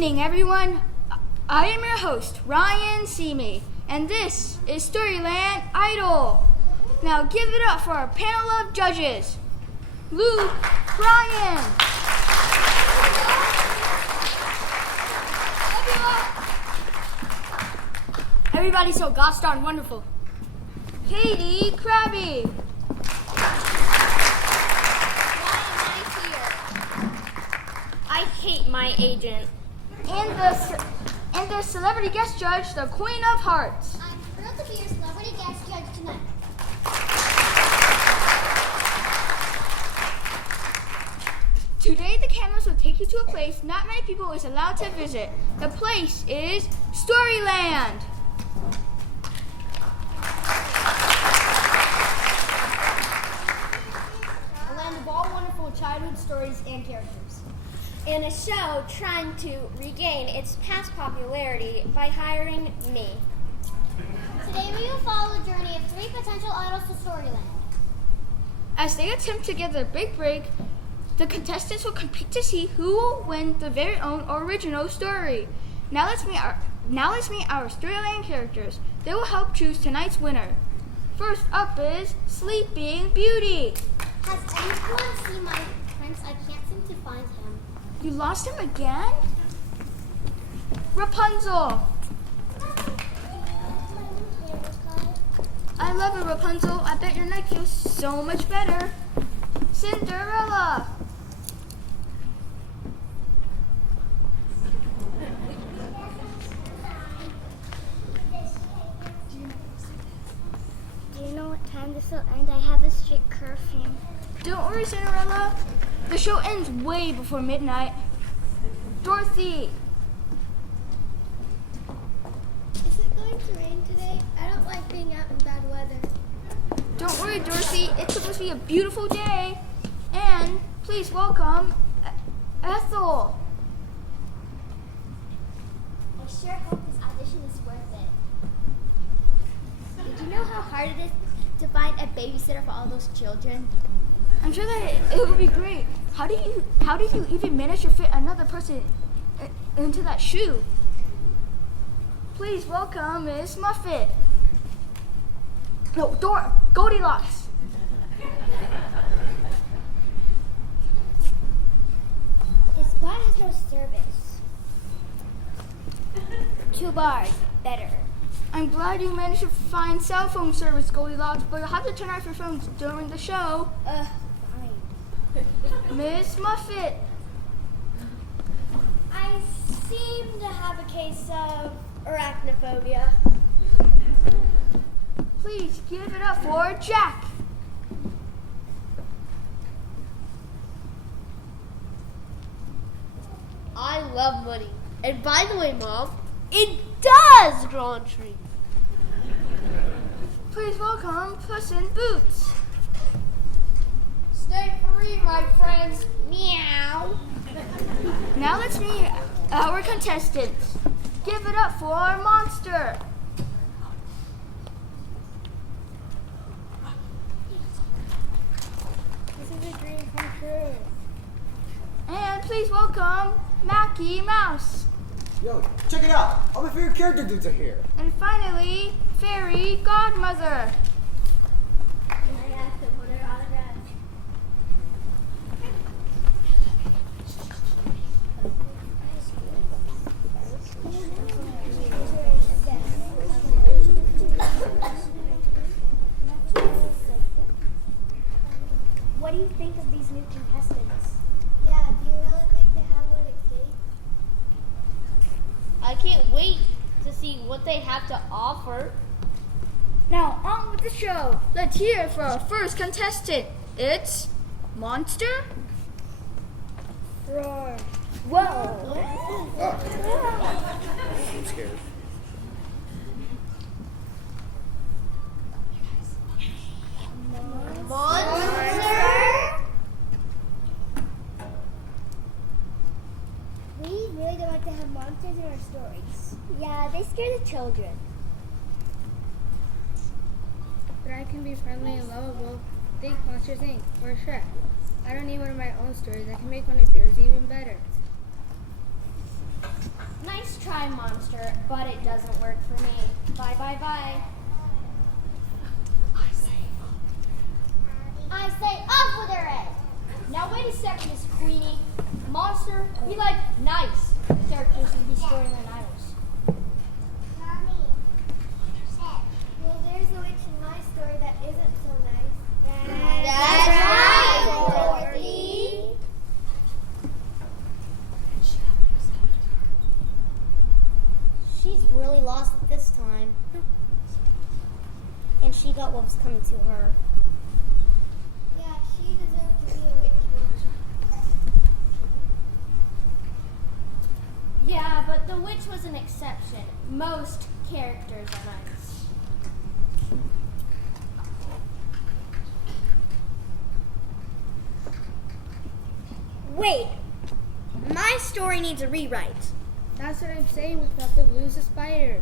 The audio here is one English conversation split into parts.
evening, everyone. I am your host, Ryan Seamy, and this is Storyland Idol. Now give it up for our panel of judges. Luke, Ryan. Everybody's so gosh darn wonderful. Katy, Krabby. Why am I here? I hate my agent. And the celebrity guest judge, the Queen of Hearts. I'm thrilled to be your celebrity guest judge tonight. Today, the cameras will take you to a place not many people is allowed to visit. The place is Storyland. A land of all wonderful childhood stories and characters. And a show trying to regain its past popularity by hiring me. Today we will follow the journey of 3 potential idols to Storyland. As they attempt to get their big break, the contestants will compete to see who will win the very own original story. Now let's meet our Storyland characters. They will help choose tonight's winner. First up is Sleeping Beauty. Has anyone seen my prince? I can't seem to find him. You lost him again? Rapunzel. I love it, Rapunzel. I bet your night feels so much better. Cinderella. Do you know what time this will end? I have a strict curfew. Don't worry, Cinderella. The show ends way before midnight. Dorothy. Is it going to rain today? I don't like being out in bad weather. Don't worry, Dorothy. It's supposed to be a beautiful day. And please welcome Ethel. I sure hope this audition is worth it. Did you know how hard it is to find a babysitter for all those children? I'm sure that it would be great. How did you even manage to fit another person into that shoe? Please welcome Miss Muffet. No, Goldilocks. This spot has no service. 2 bars, better. I'm glad you managed to find cell phone service, Goldilocks, but you'll have to turn off your phones during the show. Fine. Miss Muffet. I seem to have a case of arachnophobia. Please give it up for Jack. I love money. And by the way, Mom, it does grow on trees. Please welcome Puss in Boots. Stay free, my friends. Meow. Now let's meet our contestants. Give it up for our Monster. This is a dream come true. And please welcome Mackie Mouse. Yo, check it out! All my favorite character dudes are here. And finally, Fairy Godmother. Can I ask them for their autograph? What do you think of these new contestants? Yeah, do you really think they have what it takes? I can't wait to see what they have to offer. Now on with the show. Let's hear it for our first contestant. It's Monster. Roar. Whoa. I'm scared. Monster? We really don't like to have monsters in our stories. Yeah, they scare the children. But I can be friendly and lovable. Think Monsters Inc. or Shrek. I don't need one of my own stories. I can make one of yours even better. Nice try, monster, but it doesn't work for me. Bye, bye, bye. I say off with her head. Now wait a second, Miss Queenie. Monster, we like nice characters in these Storyland idols. Mommy. Well, there's a witch in my story that isn't so nice. That's right, Dorothy. She's really lost it this time. And she got what was coming to her. Yeah, she deserved to be a witch. Yeah, but the witch was an exception. Most characters are nice. Wait, my story needs a rewrite. That's what I'm saying. We have to lose the spider.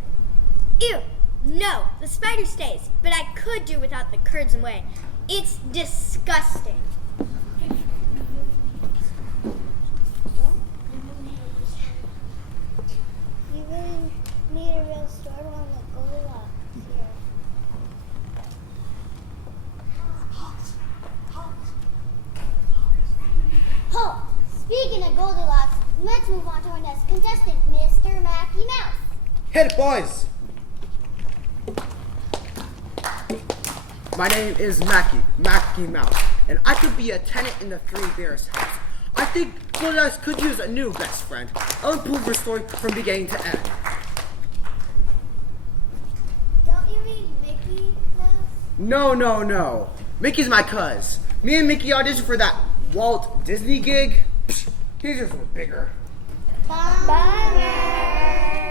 Ew, no, the spider stays, but I could do without the curds and whey. It's disgusting. You really need a real story on the Goldilocks here. Oh, speaking of Goldilocks, let's move on to our next contestant, Mr. Mackie Mouse. Hit it, boys! My name is Mackie Mouse, and I could be a tenant in the Three Bears house. I think Goldilocks could use a new best friend. I'll improve her story from beginning to end. Don't you mean Mickey Mouse? No. Mickey's my cuz. Me and Mickey auditioned for that Walt Disney gig. Psh, he's just bigger. Bummer.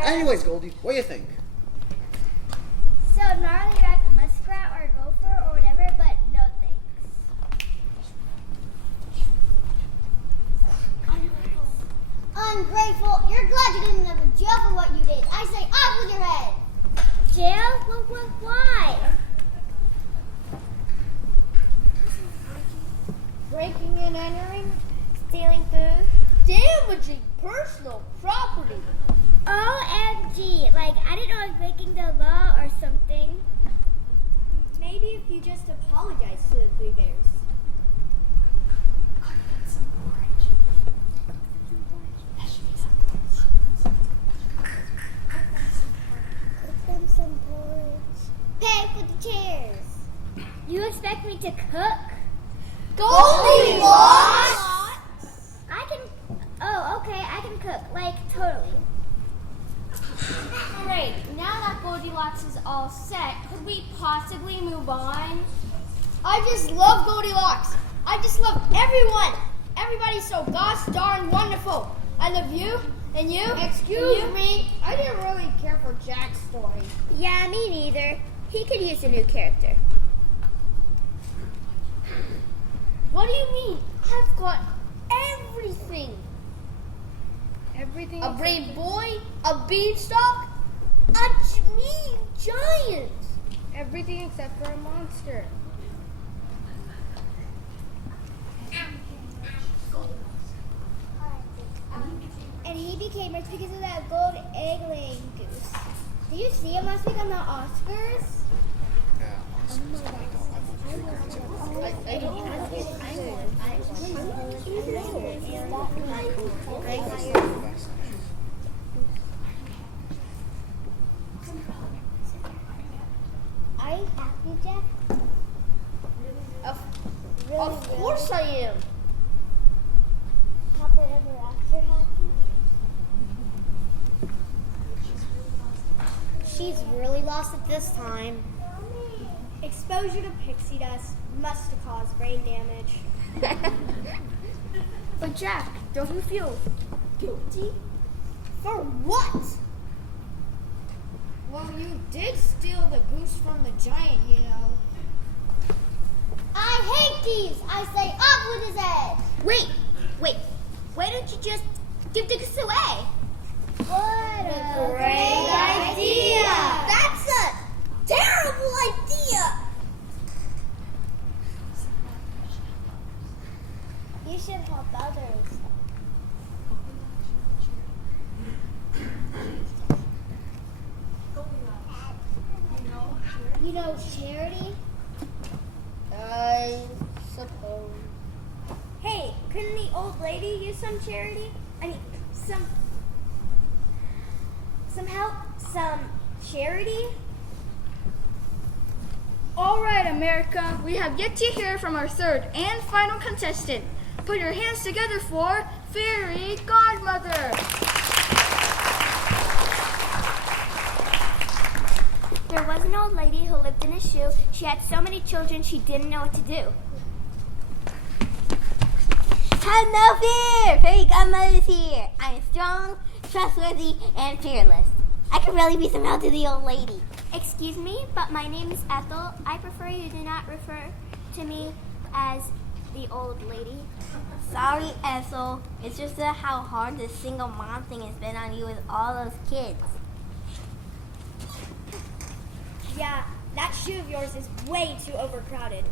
Anyways, Goldie, what do you think? So gnarly like a muskrat or a gopher or whatever, but no thanks. Ungrateful. You're glad you didn't end up in jail for what you did. I say off with your head. Jail? Why? Breaking and entering, Stealing food? damaging personal property. OMG. Like, I didn't know I was breaking the law or something. Maybe if you just apologize to the Three Bears. Cook them some porridge. Pay for the chairs. You expect me to cook? Goldilocks! I can cook. Like, totally. Great, now that Goldilocks is all set, could we possibly move on? I just love Goldilocks. I just love everyone. Everybody's so gosh darn wonderful. I love you, and you. Excuse and you. me, I didn't really care for Jack's story. Yeah, me neither. He could use a new character. What do you mean? I've got everything. Everything A except brave boy, a beanstalk, a mean giant. everything except for a monster. And he became rich because of that gold egg-laying goose. Did you see him last week on the Oscars? Are you happy, Jack? Of course I am. Happy ever after happy? She's really lost it this time. Exposure to pixie dust must have caused brain damage. But Jack, don't you feel guilty? For what? Well, you did steal the goose from the giant, you know. I hate thieves! I say off with his head! Wait. Why don't you just give the goose away? What a great idea! That's a terrible idea. You should help others. No charity? I suppose. Hey, couldn't the old lady use some charity? I mean, some help? Some charity? All right, America, we have yet to hear from our third and final contestant. Put your hands together for Fairy Godmother. There was an old lady who lived in a shoe. She had so many children she didn't know what to do. Have no fear! Fairy Godmother's here. I am strong, trustworthy, and fearless. I could really be some help to the old lady. Excuse me, but my name is Ethel. I prefer you do not refer to me as the old lady. Sorry, Ethel. It's just how hard this single mom thing has been on you with all those kids. Yeah, that shoe of yours is way too overcrowded.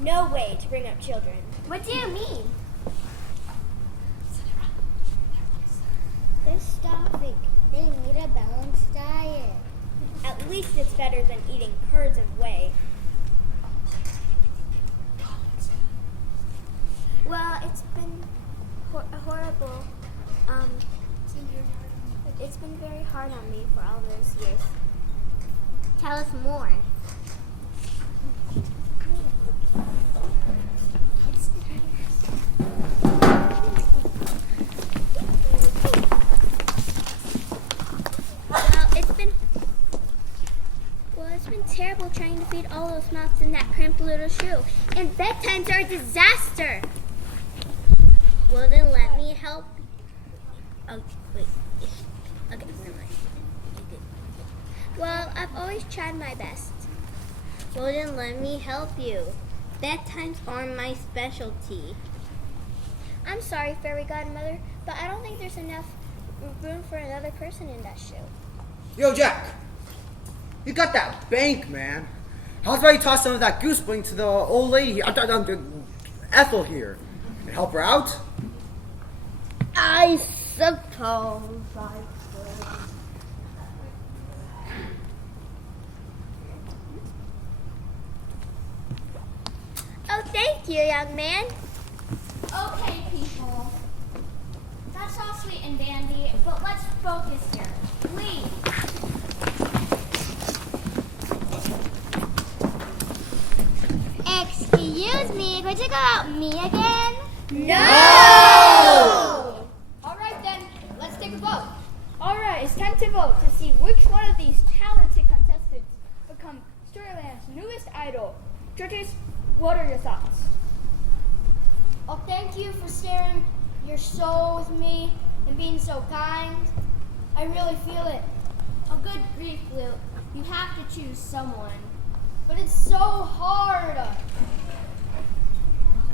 No way to bring up children. What do you mean? They're starving. They need a balanced diet. At least it's better than eating curds of whey. Well, it's been horrible. It's been very hard on me for all those years. Tell us more. It's been terrible trying to feed all those mouths in that cramped little shoe. And bedtimes are a disaster. Well, then let me help. Oh, wait. Okay, never mind. Well, I've always tried my best. Well, then let me help you. Bedtimes are my specialty. I'm sorry, Fairy Godmother, but I don't think there's enough room for another person in that shoe. Yo, Jack. You got that bank, man. How's about you toss some of that goose bling to the old lady here? Ethel here. And help her out? I suppose I could. Oh, thank you, young man. Okay, people. That's all sweet and dandy, but let's focus here. Please. Excuse me, could you call out me again? No! All right, then, let's take a vote. All right, it's time to vote to see which one of these talented contestants become Storyland's newest idol. Judges, what are your thoughts? Oh, thank you for sharing your soul with me and being so kind. I really feel it. Oh, good grief, Lou. You have to choose someone. But it's so hard.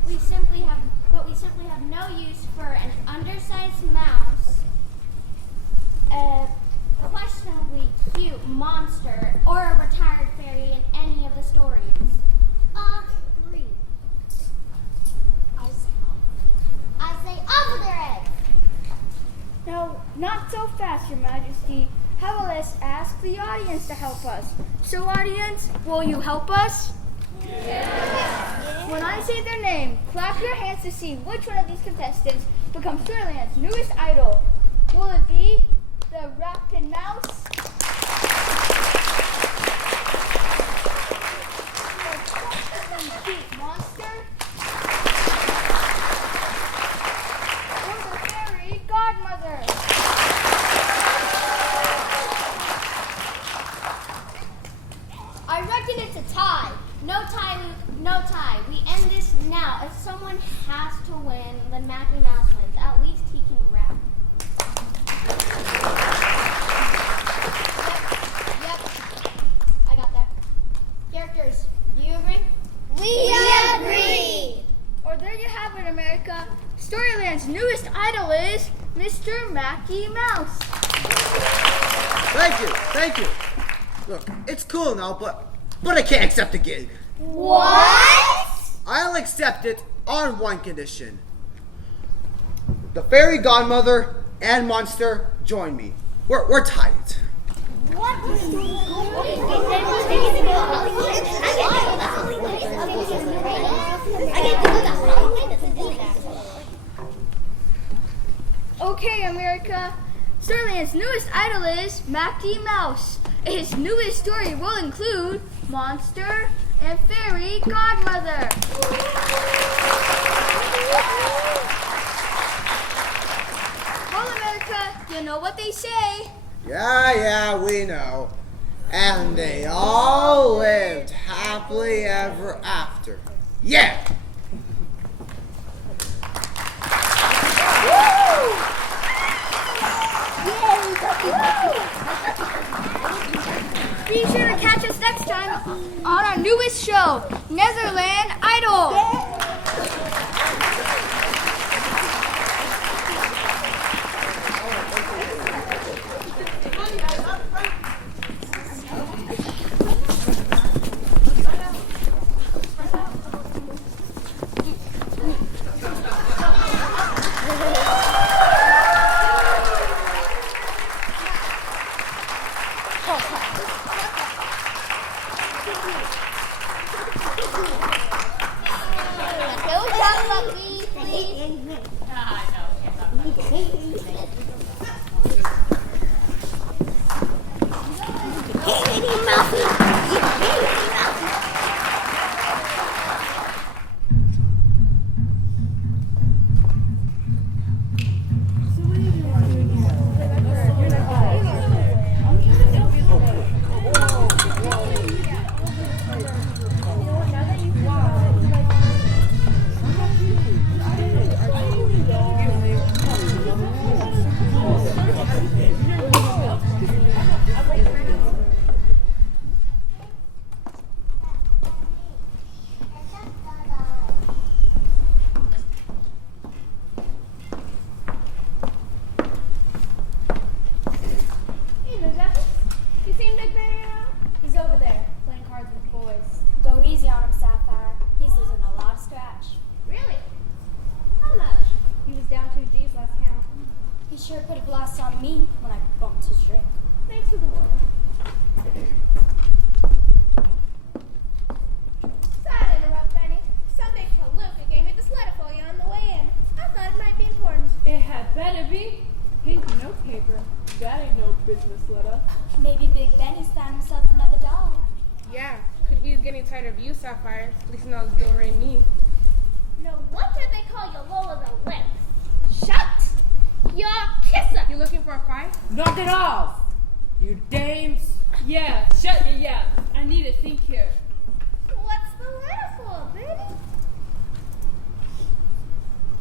We simply have no use for an undersized mouse, a questionably cute monster, or a retired fairy in any of the stories. Agreed. I say over their heads. No, not so fast, Your Majesty. How about let's ask the audience to help us? So, audience, will you help us? Yes. When I say their name, clap your hands to see which one of these contestants becomes Storyland's newest idol. Will it be the Rapid Mouse? The Cute Monster? Or the Fairy Godmother? I reckon it's a tie. No tie, no tie. We end this now. If someone has to win, then Mackie Mouse wins. At least he can rap. Yep. I got that. Characters, do you agree? We agree. Or there you have it, America. Storyland's newest idol is Mr. Mackie Mouse. Thank you. Look, it's cool now, but I can't accept the gig. What? I'll accept it on one condition. The Fairy Godmother and Monster join me. We're tight. What was Okay, America. Storyland's newest idol is Mackie Mouse. His newest story will include Monster and Fairy Godmother. Well, America, you know what they say. Yeah, we know. And they all lived happily ever after. Yeah! Be sure to catch us next time on our newest show, Netherland Idol. Knock it off! You dames! Yeah, shut your yap. I need to think here. What's the letter for, Betty?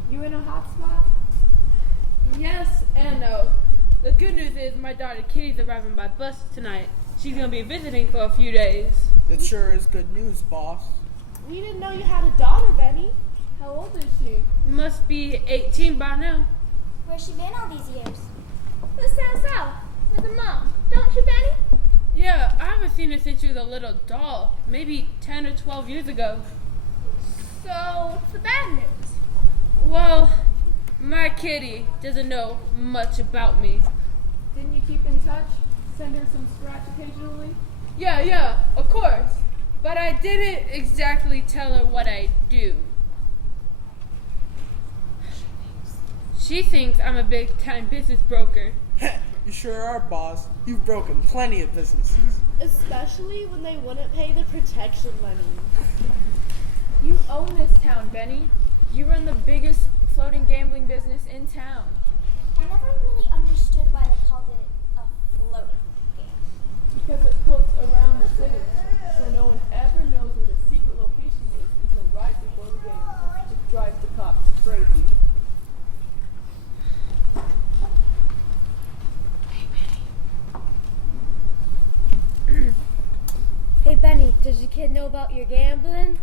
You in a hot spot? Yes and no. The good news is my daughter Kitty's arriving by bus tonight. She's gonna be visiting for a few days. That sure is good news, boss. We didn't know you had a daughter, Benny. How old is she? Must be 18 by now. Where's she been all these years? Down south with her mom, don't you, Benny? Yeah, I haven't seen her since she was a little doll. Maybe 10 or 12 years ago. So, what's the bad news? Well, my Kitty doesn't know much about me. Didn't you keep in touch? Send her some scratch occasionally? Yeah, of course. But I didn't exactly tell her what I do. She thinks I'm a big-time business broker. You sure are, boss. You've broken plenty of businesses. Especially when they wouldn't pay the protection money. You own this town, Benny. You run the biggest floating gambling business in town. I never really understood why they called it a floating game. Because it floats around the city, so no one ever knows where the secret location is until right before the game. It drives the cops crazy. Hey Benny, does your kid know about your gambling?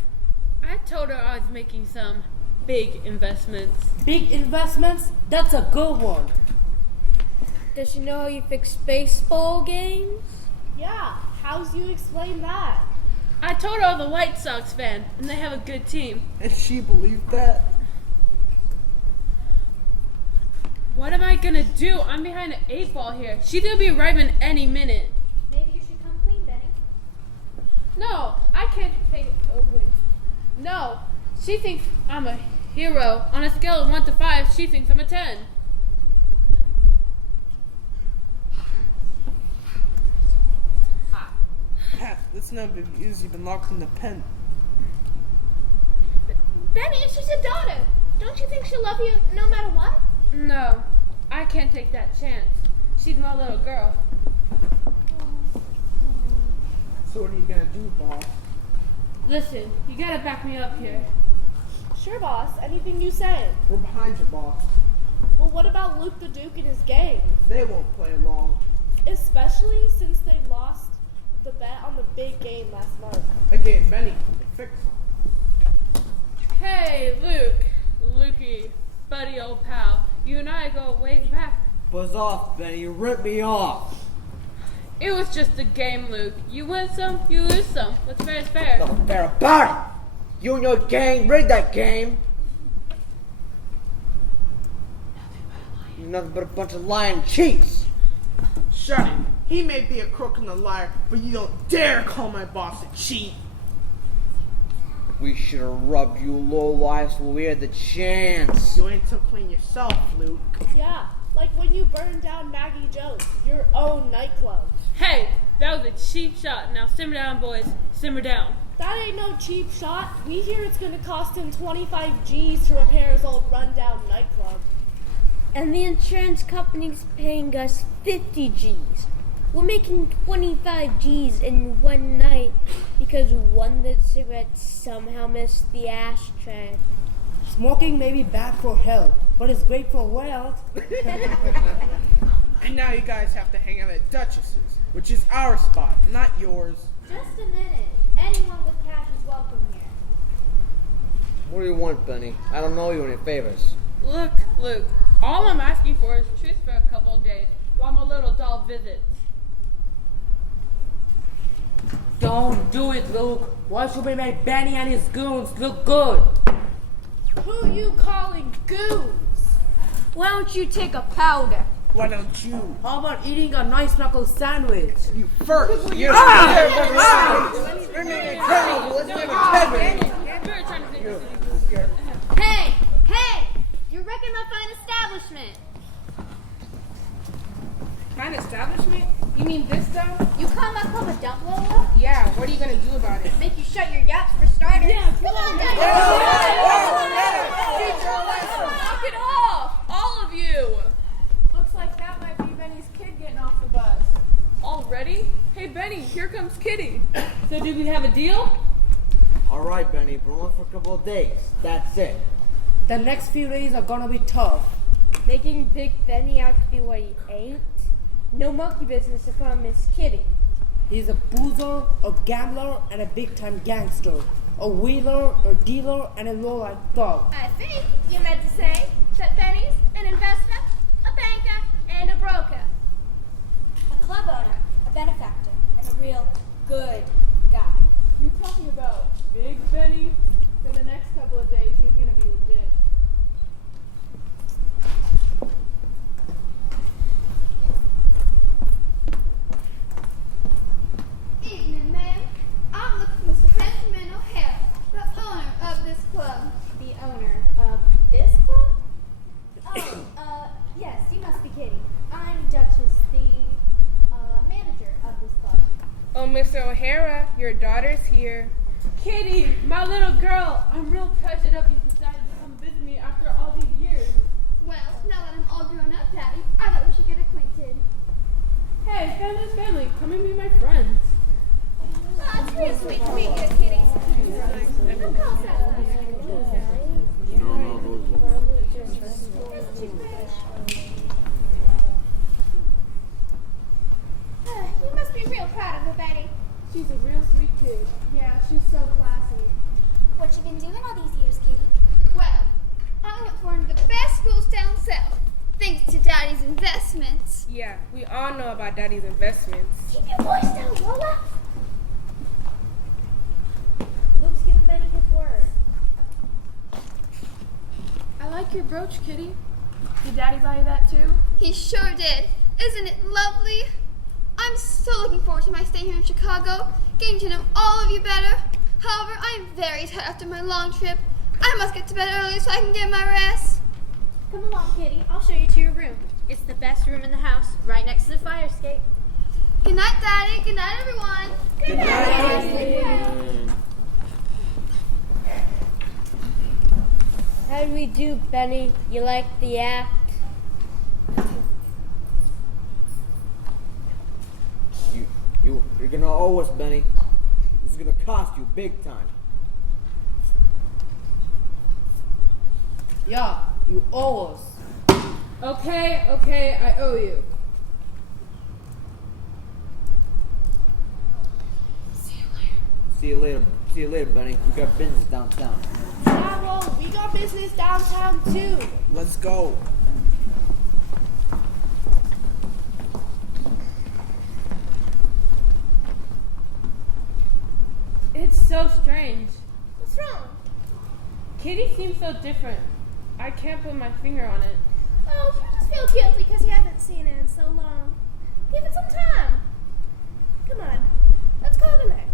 I told her I was making some big investments. Big investments? That's a good one. Does she know how you fix baseball games? Yeah, how's you explain that? I told her I'm a White Sox fan, and they have a good team. And she believed that? What am I gonna do? I'm behind an 8 ball here. She's gonna be arriving any minute. Maybe you should come clean, Benny. No, I can't take away. No, she thinks I'm a hero. On a scale of 1 to 5, she thinks I'm a 10. Pat, this number of years you've been locked in the pen. Benny, she's your daughter. Don't you think she'll love you no matter what? No, I can't take that chance. She's my little girl. So what are you gonna do, boss? Listen, you gotta back me up here. Sure, boss. Anything you say. We're behind you, boss. Well, what about Luke the Duke and his gang? They won't play along. Especially since they lost the bet on the big game last month. I gave Benny a fix. Hey, Luke. Lukey, buddy old pal. You and I go ways back. Buzz off, Benny. You ripped me off. It was just a game, Luke. You win some, you lose some. What's fair is fair. Nothing fair about it. You and your gang rigged that game. You're nothing but a bunch of lying cheats. Shut it. He may be a crook and a liar, but you don't dare call my boss a cheat. We should have rubbed you lowlifes when we had the chance. You ain't so clean yourself, Luke. Yeah, like when you burned down Maggie Joe's, your own nightclub. Hey, that was a cheap shot. Now simmer down, boys. Simmer down. That ain't no cheap shot. We hear it's gonna cost him 25 G's to repair his old rundown nightclub. And the insurance company's paying us 50 G's. We're making 25 G's in one night because one lit cigarette somehow missed the ashtray. Smoking may be bad for health, but it's great for wealth. And now you guys have to hang out at Duchess's, which is our spot, not yours. Just a minute. Anyone with cash is welcome here. What do you want, Benny? I don't know you any favors. Look, Luke. All I'm asking for is truth for a couple of days while my little doll visits. Don't do it, Luke. Why should we make Benny and his goons look good? Who you calling goons? Why don't you take a powder? Why don't you? How about eating a nice knuckle sandwich? You first. You're Hey! Hey! You're wrecking my fine establishment. Fine establishment? You mean this though? You call my club a dump blower? Yeah, what are you gonna do about it? Make you shut your yaps for starters. Yeah, Come on, guys. Knock it off! All of you! Looks like that might be Benny's kid getting off the bus. Already? Hey, Benny, here comes Kitty. So do we have a deal? All right, Benny, but only for a couple of days. That's it. The next few days are gonna be tough. Making Big Benny out to be what he ain't? No monkey business if I'm Miss Kitty. He's a boozer, a gambler, and a big-time gangster. A wheeler, a dealer, and a low-life thug. I think you meant to say that Benny's an investor, a banker, and a broker. A club owner, a benefactor, and a real good guy. You talking about Big Benny? For the next couple of days, he's gonna be legit. Evening, ma'am. I'm looking for Mr. Benjamin O'Hara, the owner of this club. The owner of this club? Oh, yes, you must be kidding. I'm Duchess, the manager of this club. Oh, Mr. O'Hara, your daughter's here. Kitty, my little girl. I'm real pleasured up you decided to come visit me after all these years. Well, now that I'm all grown up, Daddy, I thought we should get acquainted. Hey, family's family. Come and be my friends. Oh, it's really sweet to meet you, Kitty. Who calls that? You must be real proud of her, Betty. She's a real sweet kid. Yeah, she's so classy. What you been doing all these years, Kitty? Well, I went for one of the best schools down south, thanks to Daddy's investments. Yeah, we all know about Daddy's investments. Keep your voice down, Lola. Luke's giving Benny his word. I like your brooch, Kitty. Did Daddy buy you that too? He sure did. Isn't it lovely? I'm so looking forward to my stay here in Chicago. getting to know all of you better. However, I am very tired after my long trip. I must get to bed early so I can get my rest. Come along, Kitty. I'll show you to your room. It's the best room in the house, right next to the fire escape. Good night, Daddy. Good night, everyone. Good night. How do we do, Benny? You like the act? You're gonna owe us, Benny. This is gonna cost you big time. Yeah, you owe us. Okay, I owe you. See you later, Benny. We got business downtown. Yeah, well, we got business downtown too. Let's go. It's so strange. What's wrong? Kitty seems so different. I can't put my finger on it. Oh, you just feel guilty because you haven't seen her in so long. Give it some time. Come on. Let's call it a night.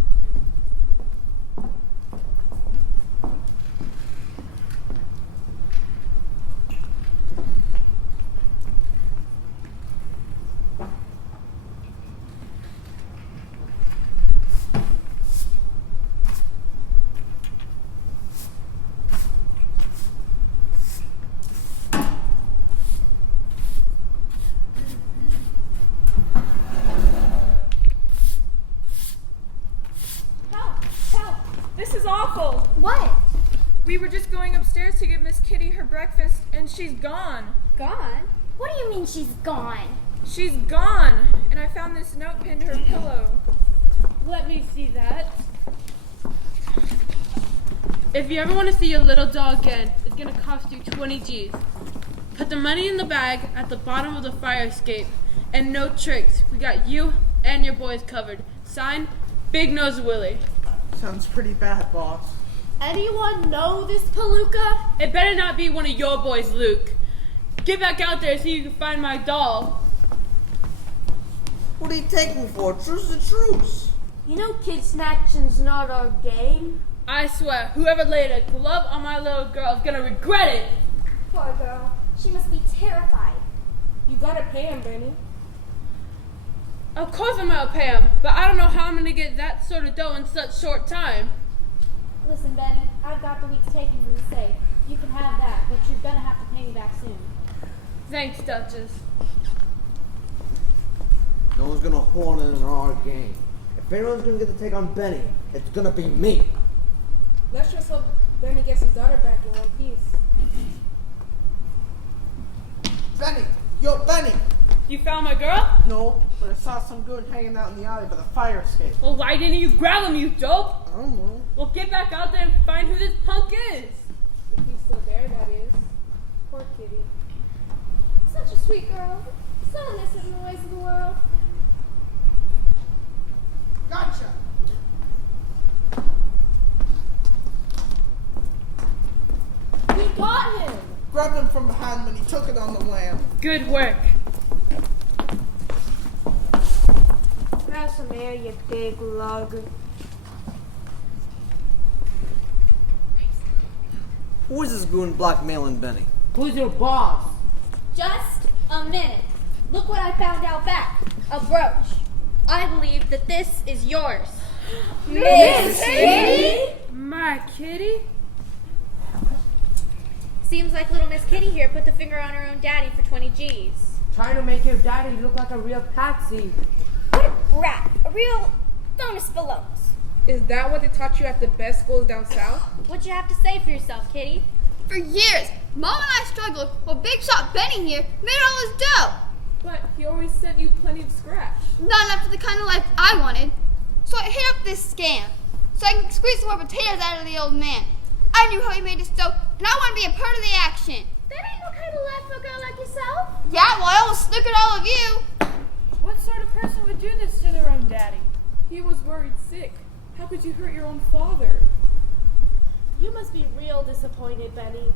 This is awful. What? We were just going upstairs to give Miss Kitty her breakfast, and she's gone. Gone? What do you mean she's gone? She's gone, and I found this note pinned to her pillow. Let me see that. If you ever want to see your little doll again, it's going to cost you 20 G's. Put the money in the bag at the bottom of the fire escape, and no tricks. We got you and your boys covered. Signed, Big Nose Willie. Sounds pretty bad, boss. Anyone know this palooka? It better not be one of your boys, Luke. Get back out there so you can find my doll. What are you taking for? Truce the truce. You know kid snatching's not our game. I swear, whoever laid a glove on my little girl is gonna regret it. Poor girl. She must be terrified. You gotta pay him, Benny. Of course I'm gonna pay him, but I don't know how I'm gonna get that sort of dough in such short time. Listen, Benny, I've got the week's takings in the safe. You can have that, but you're gonna have to pay me back soon. Thanks, Duchess. No one's gonna horn in our game. If anyone's gonna get the take on Benny, it's gonna be me. Let's just hope Benny gets his daughter back in one piece. Benny! Yo, Benny! You found my girl? No, but I saw some goon hanging out in the alley by the fire escape. Well, why didn't you grab him, you dope? I don't know. Well, get back out there and find who this punk is. If he's still there, that is. Poor Kitty. Such a sweet girl. So innocent in the ways of the world. Gotcha! We got him! Grabbed him from behind when he took it on the lamb. Good work. Have some air, you big lug. Who is this goon blackmailing Benny? Who's your boss? Just a minute. Look what I found out back. A brooch. I believe that this is yours. Miss Kitty? My Kitty? Seems like little Miss Kitty here put the finger on her own daddy for 20 G's. Trying to make your daddy look like a real patsy. What a brat. A real bonus balloons. Is that what they taught you at the best schools down south? What'd you have to say for yourself, Kitty? For years, Mom and I struggled while Big Shot Benny here made all his dough. But he always sent you plenty of scratch. Not enough for the kind of life I wanted. So I hit up this scam so I can squeeze some more potatoes out of the old man. I knew how he made his dough, and I wanted to be a part of the action. That ain't no kind of life for a girl like yourself. Yeah, well, I almost snookered all of you. What sort of person would do this to their own daddy? He was worried sick. How could you hurt your own father? You must be real disappointed, Benny.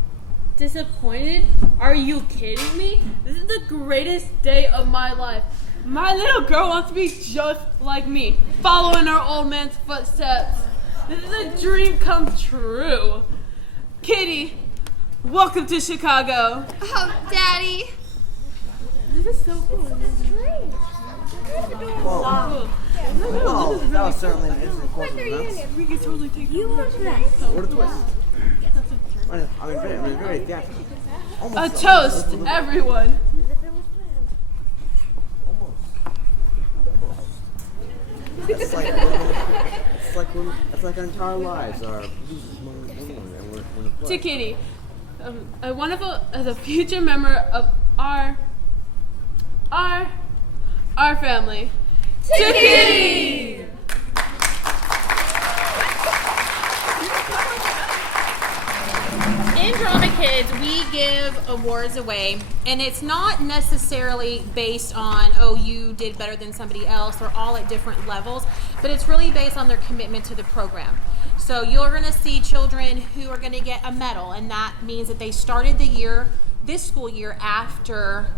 Disappointed? Are you kidding me? This is the greatest day of my life. My little girl wants to be just like me, following our old man's footsteps. This is a dream come true. Katy, welcome to Chicago. Oh, Daddy. This is so cool. Whoa. Well, that was certainly an instant course of events. We could totally take What a twist. I mean, very theatrical. a toast, everyone. It's like our entire lives are losers moment and we're in a play. To Katy, a wonderful, as a future member of our family. To Katy! In Drama Kids, we give awards away, and it's not necessarily based on, oh, you did better than somebody else. They're all at different levels, but it's really based on their commitment to the program. So you're going to see children who are going to get a medal, and that means that they started the year, this school year, after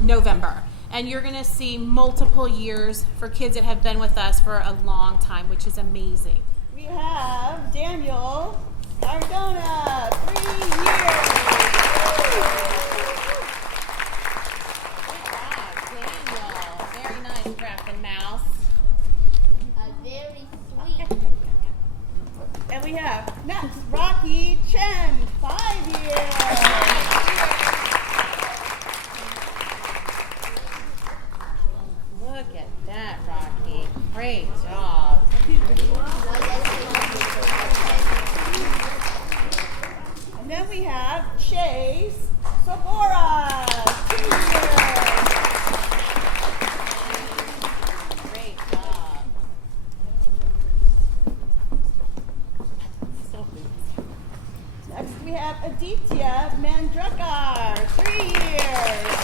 November. And you're going to see multiple years for kids that have been with us for a long time, which is amazing. We have Daniel Cardona, 3 years. Good job, Daniel. Very nice, Grafton Mouse. Very sweet. And we have next Rocky Chen, 5 years. Look at that, Rocky. Great job. And then we have Chase Sabora, 2 years. Great job. Next we have Aditya Mandrakar, 3 years.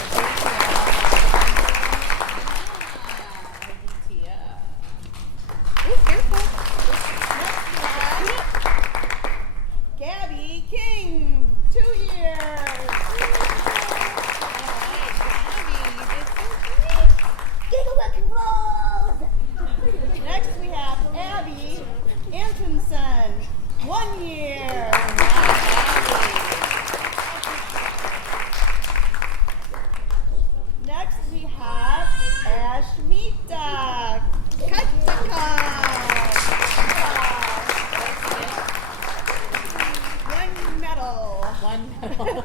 Gabby King, 2 years. Giggle rock and roll. Next we have Abby Antonson, 1 year. Next we have Ashmita Katsaka. 1 medal. 1 medal.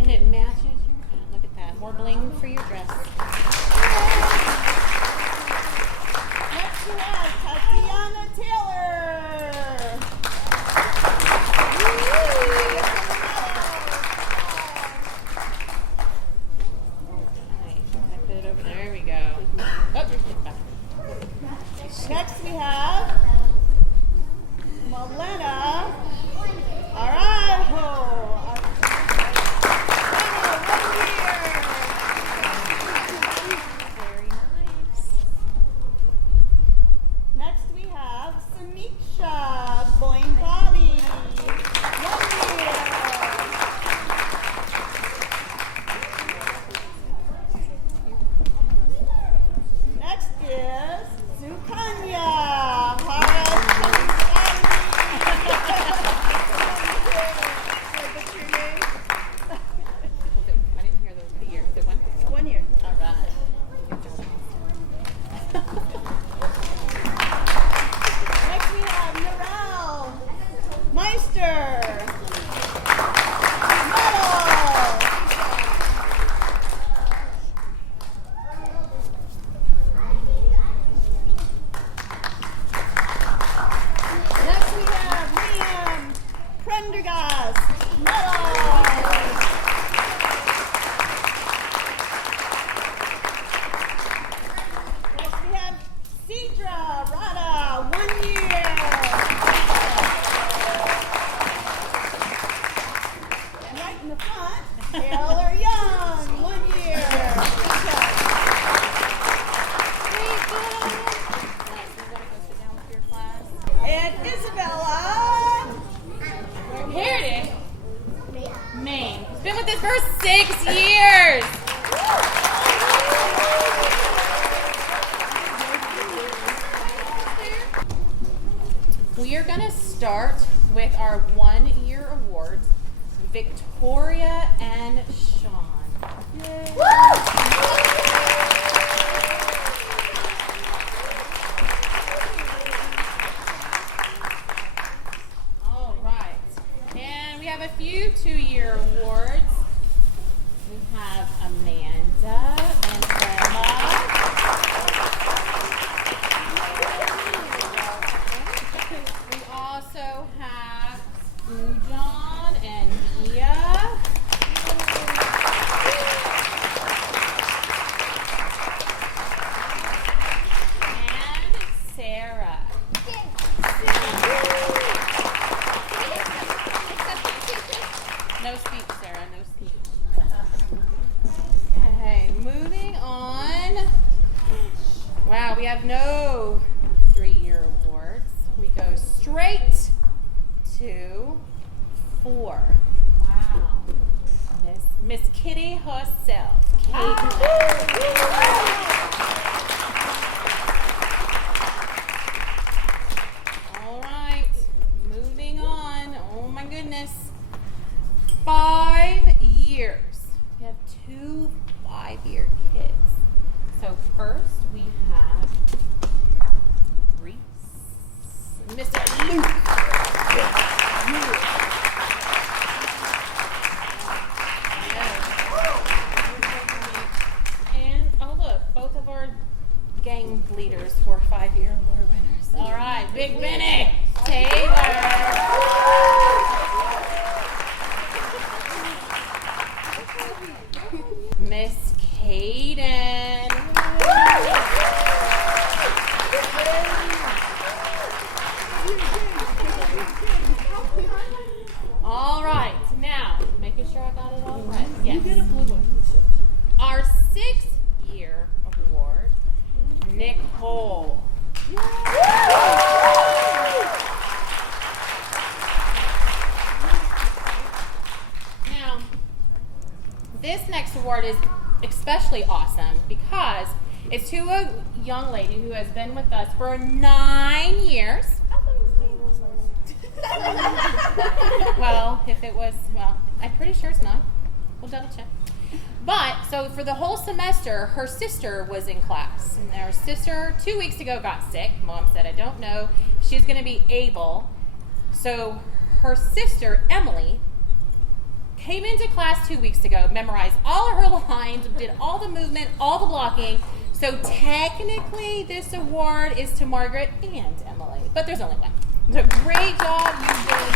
And it matches your, look at that. More bling for your dress. Next we have Tatiana Taylor. Put it over there. We go. Oh, it's back. Next we have Malena Arajo. 1 year. Very nice. Next we have Samiksha Boinbali. 1 year. Next is Sukanya Harashansari. What's your name? I didn't hear the year. The one? 1 year. All right. Next we have Narelle Meister. Medal. Next we have Liam Prendergast. Medal. Next we have Cedra Rada, 1 year. And right in the front, Taylor Young, 1 year. And Isabella. Here it is. Maine. He's been with us for 6 years. gonna start with our 1-year awards, Victoria and Sean. Yay. All right, and we have a few 2-year awards. We have Amanda and Emma. We also have Ujan and Mia. And Sarah. No speech, Sarah, no speech. Okay, moving on. Wow, we have no 3-year awards. We go straight to 4. Wow. Miss Kitty herself. All right, moving on. Oh my goodness. 5 years. We have 2 5-year kids. So first we have Reese, Mr. Luke. And oh look, both of our gang leaders for 5-year award winners. All right, Big Benny, Taylor. Miss Kaden. All right, now making sure I got it all right. Yes. Our 6-year award, Nicole. Now, this next award is especially awesome because it's to a young lady who has been with us for 9 years. Well, if it was, well, I'm pretty sure it's not. We'll double check. But, so for the whole semester, her sister was in class. And her sister, 2 weeks ago, got sick. Mom said, I don't know if she's going to be able. So her sister, Emily, came into class 2 weeks ago, memorized all of her lines, did all the movement, all the blocking. So technically, this award is to Margaret and Emily. But there's only one. So great job, you did.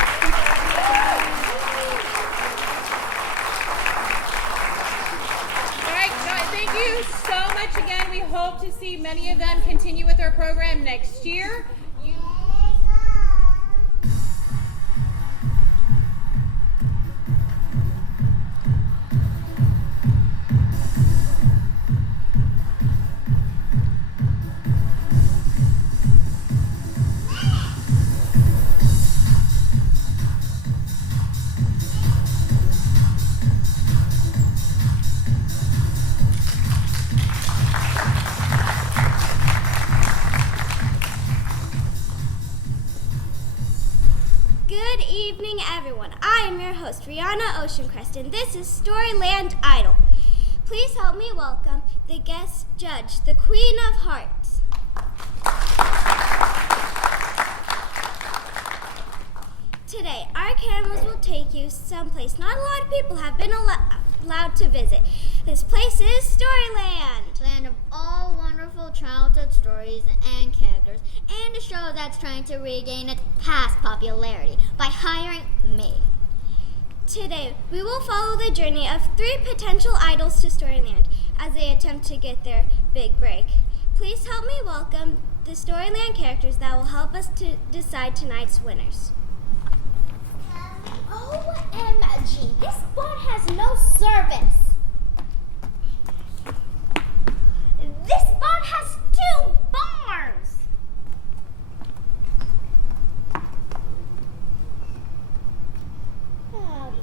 All right, guys, thank you so much again. We hope to see many of them continue with our program next year. Good evening, everyone. I am your host, Rihanna Oceancrest, and this is Storyland Idol. Please help me welcome the guest judge, the Queen of Hearts. Today, our cameras will take you someplace not a lot of people have been allowed to visit. This place is Storyland. Land of all wonderful childhood stories and characters, and a show that's trying to regain its past popularity by hiring me. Today, we will follow the journey of 3 potential idols to Storyland as they attempt to get their big break. Please help me welcome the Storyland characters that will help us to decide tonight's winners. OMG, this spot has no service. This spot has 2 bars.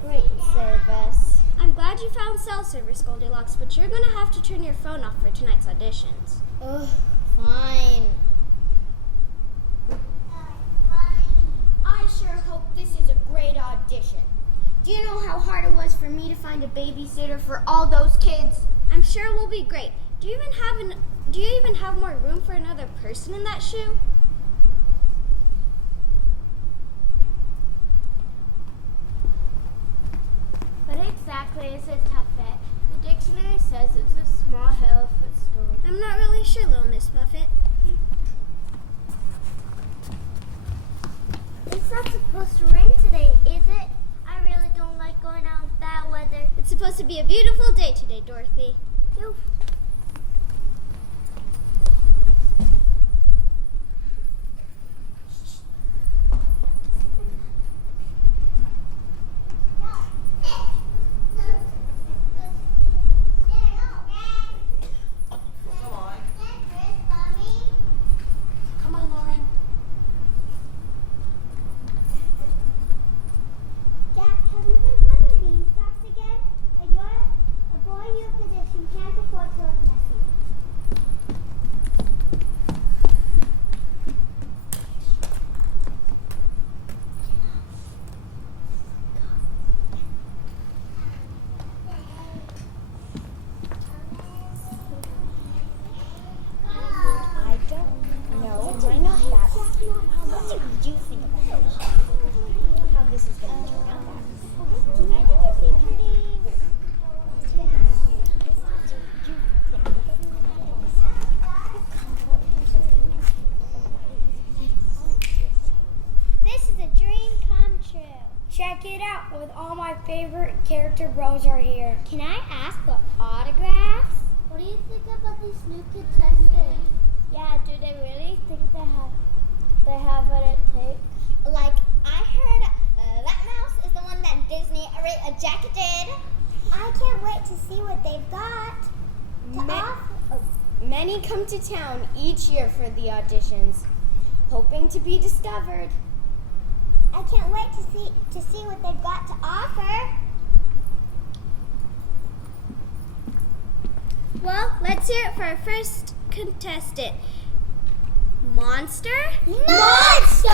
Great service. I'm glad you found cell service, Goldilocks, but you're going to have to turn your phone off for tonight's auditions. Ugh, fine. Do you know how hard it was for me to find a babysitter for all those kids? I'm sure it will be great. Do you even have more room for another person in that shoe? What exactly is a tuffet? The dictionary says it's a small hill footstool. I'm not really sure, little Miss Muffet. It's not supposed to rain today, is it? I really don't like going out in bad weather. It's supposed to be a beautiful day today, Dorothy. Phew. Check it out, with all my favorite character bros are here. Can I ask for autographs? What do you think about these new contestants? Yeah, do they really think they have what it takes? Like, I heard that mouse is the one that Disney ejected. I can't wait to see what they've got to offer. Many come to town each year for the auditions, hoping to be discovered. I can't wait to see what they've got to offer. Well, let's hear it for our first contestant. Monster? Monster?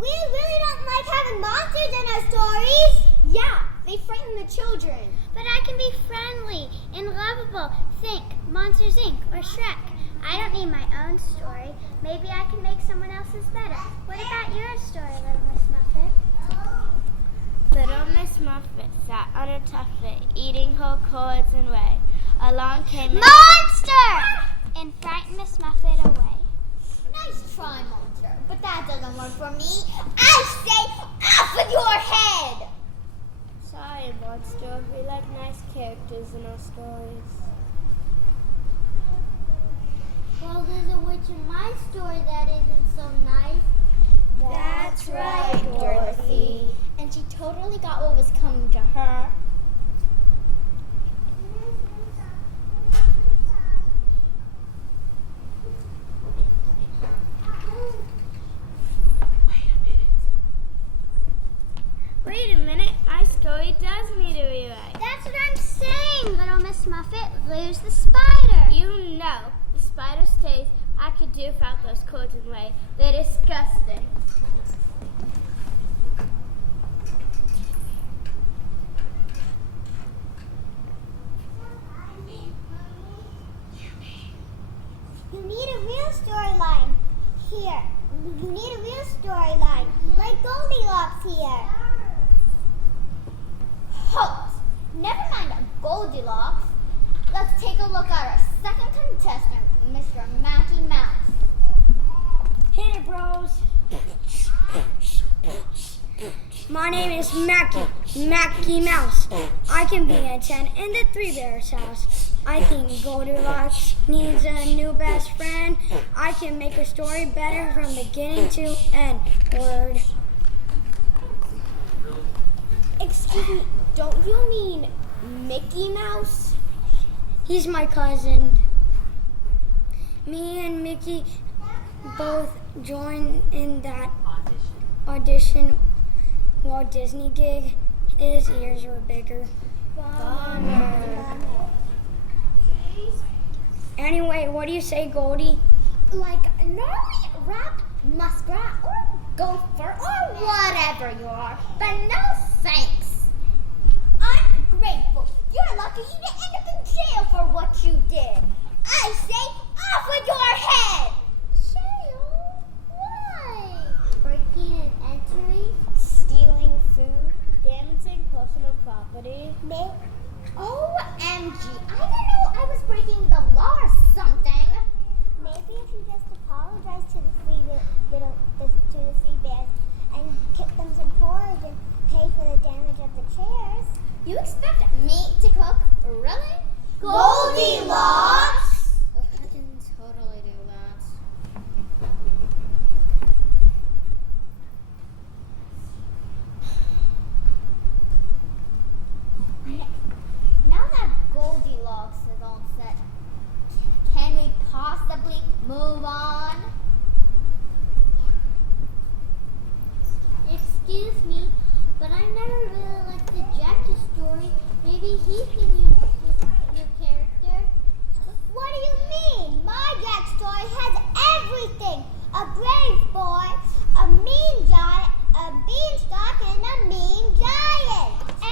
We really don't like having monsters in our stories. Yeah, they frighten the children. But I can be friendly and lovable. Think Monsters, Inc. or Shrek. I don't need my own story. Maybe I can make someone else's better. What about your story, Little Miss Muffet? Little Miss Muffet sat on a tuffet, eating whole chords and whey. Along came Monster! And frightened Miss Muffet away. Nice try, Monster, but that doesn't work for me. I say, off with your head! Sorry, Monster. We like nice characters in our stories. Well, there's a witch in my story that isn't so nice. That's right, Dorothy. And she totally got what was coming to her. Wait a minute, my story does need a rewrite. That's what I'm saying, Little Miss Muffet. Lose the spider. You know, the spider stays. I could do without those chords and whey. They're disgusting. You need a real storyline here. You need a real storyline, like Goldilocks here. Halt! Never mind Goldilocks. Let's take a look at our second contestant, Mr. Mackie Mouse. Hit it, bros. My name is Mackie Mouse. I can be a 10 in the Three Bears house. I think Goldilocks needs a new best friend. I can make a story better from beginning to end. Word. Excuse me, don't you mean Mickey Mouse? He's my cousin. Me and Mickey both joined in that audition Walt Disney gig. His ears were bigger. Bummer. Anyway, what do you say, Goldie? Like normally rat, muskrat, or gopher, or whatever you are, but no thanks. I'm grateful. You're lucky you didn't end up in jail for what you did. I say, off with your head! Jail? Why? Breaking and entering, stealing food, damaging personal property. Me? OMG, I didn't know I was breaking the law or something. Maybe if you just apologize to the three bears and kick them some porridge and pay for the damage of the chairs. You expect me to cook? Really? Goldilocks! I can totally do that. Now that Goldilocks is all set, can we possibly move on? Excuse me, but I never really liked the Jackie story. Maybe he can use your character. What do you mean? My Jack story has everything. A brave boy, a mean giant, a beanstalk, and a mean giant.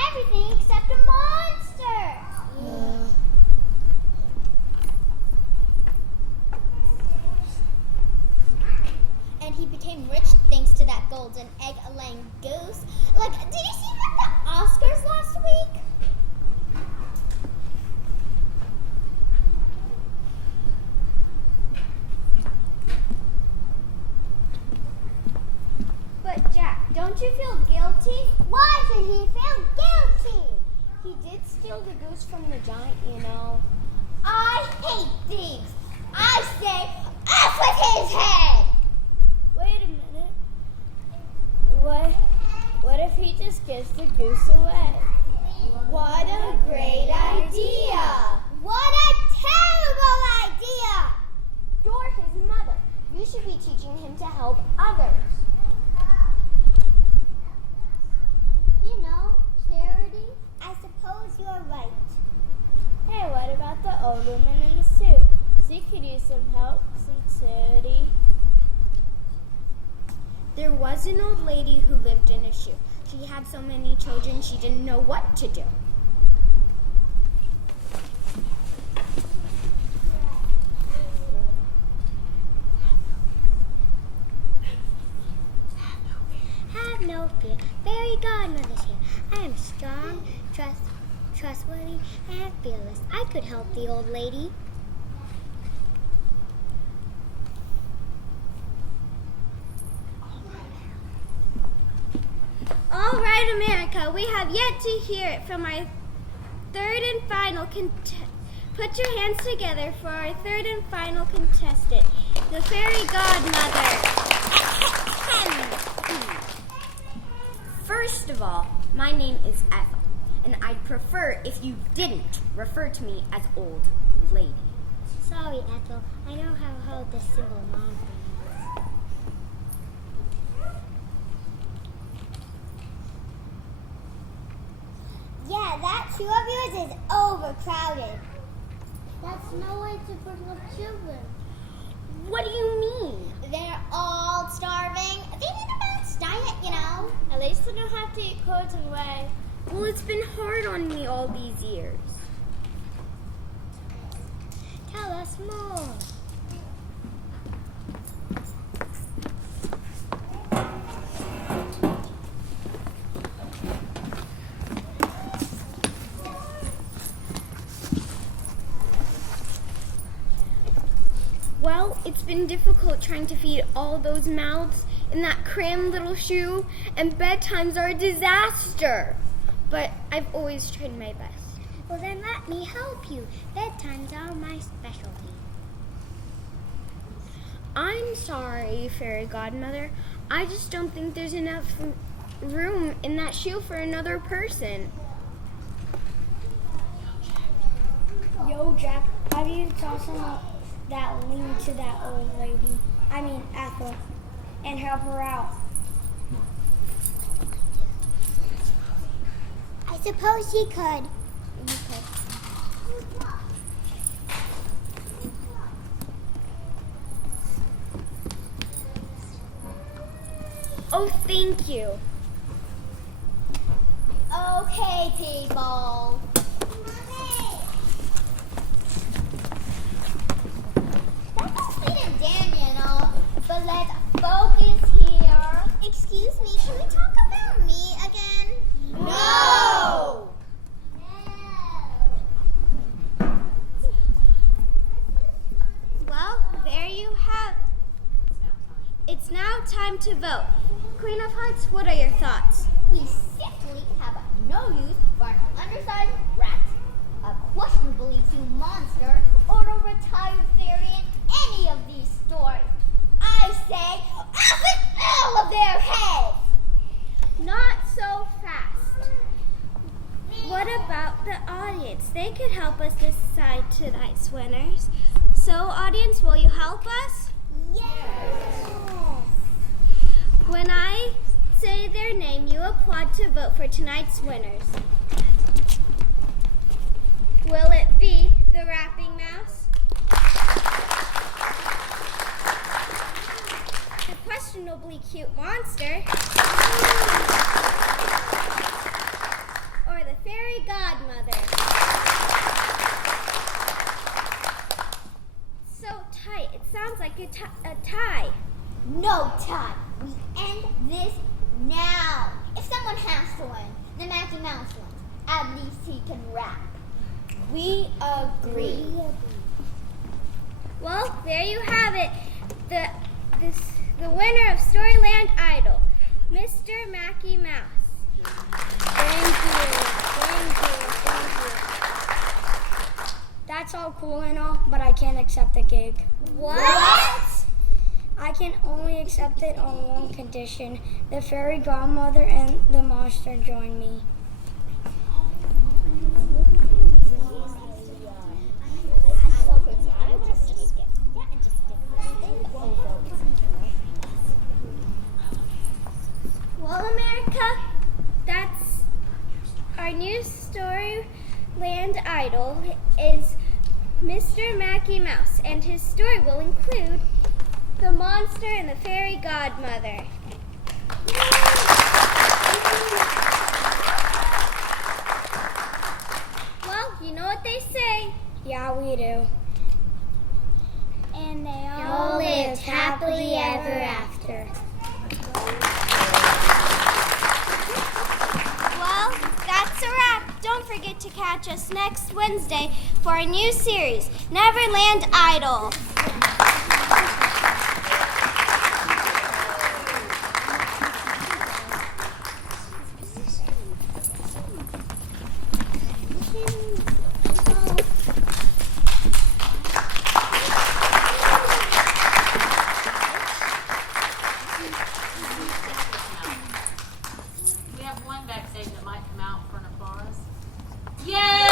Everything except a monster. And he became rich thanks to that golden egg-laying goose. Like, did you see him at the Oscars last week? But Jack, don't you feel guilty? Why should he feel guilty? He did steal the goose from the giant, you know. I hate thieves. I say, off with his head! Wait a minute. What if he just gives the goose away? What a great idea! What a terrible idea! You're his mother. You should be teaching him to help others. You know, charity. I suppose you're right. Hey, what about the old woman in the suit? She could use some help, some charity. There was an old lady who lived in a shoe. She had so many children she didn't know what to do. Have no fear. Fairy godmother's here. I am strong, trustworthy, and fearless. I could help the old lady. All right, America, we have yet to hear it from our third and final Put your hands together for our third and final contestant, the fairy godmother. First of all, my name is Ethel, and I'd prefer if you didn't refer to me as old lady. Sorry, Ethel. I know how hard this single mom is. Yeah, that shoe of yours is overcrowded. That's no way to bring up children. What do you mean? They're all starving. They need a balanced diet, you know. At least they don't have to eat clothes and way. Well, it's been hard on me all these years. Tell us more. Well, it's been difficult trying to feed all those mouths in that crammed little shoe, and bedtimes are a disaster. But I've always tried my best. Well, then let me help you. Bedtimes are my specialty. I'm sorry, Fairy Godmother. I just don't think there's enough room in that shoe for another person. Yo, Jack, have you saw someone that lean to that old lady, Ethel, and help her out? I suppose you could. Oh, thank you. Okay, people. That's all sweet and dandy and all, but let's focus here. Excuse me, can we talk about me again? No! Well, there you have. It's now time to vote. Queen of Hearts, what are your thoughts? We simply have no use for an undersized rat, a questionably cute monster, or a retired fairy in any of these stories. I say, off with all of their heads! Not so fast. What about the audience? They could help us decide tonight's winners. So, audience, will you help us? Yes! When I say their name, you applaud to vote for tonight's winners. Will it be the Rapping Mouse? The questionably cute monster? Or the fairy godmother? So tight, it sounds like a tie. No time. We end this now. If someone has to win, the Magic Mouse wins. At least he can rap. We agree. Well, there you have it. The winner of Storyland Idol, Mr. Mackie Mouse. Thank you. That's all cool and all, but I can't accept the gig. What? I can only accept it on one condition. The fairy godmother and the monster join me. Well, America, that's our new Storyland Idol is Mr. Mackie Mouse, and his story will include the monster and the fairy godmother. Well, you know what they say. Yeah, we do. And they all lived happily ever after. Well, that's a wrap. Don't forget to catch us next Wednesday for a new series, Neverland Idol. We have one backstage that might come out for an applause. Yay!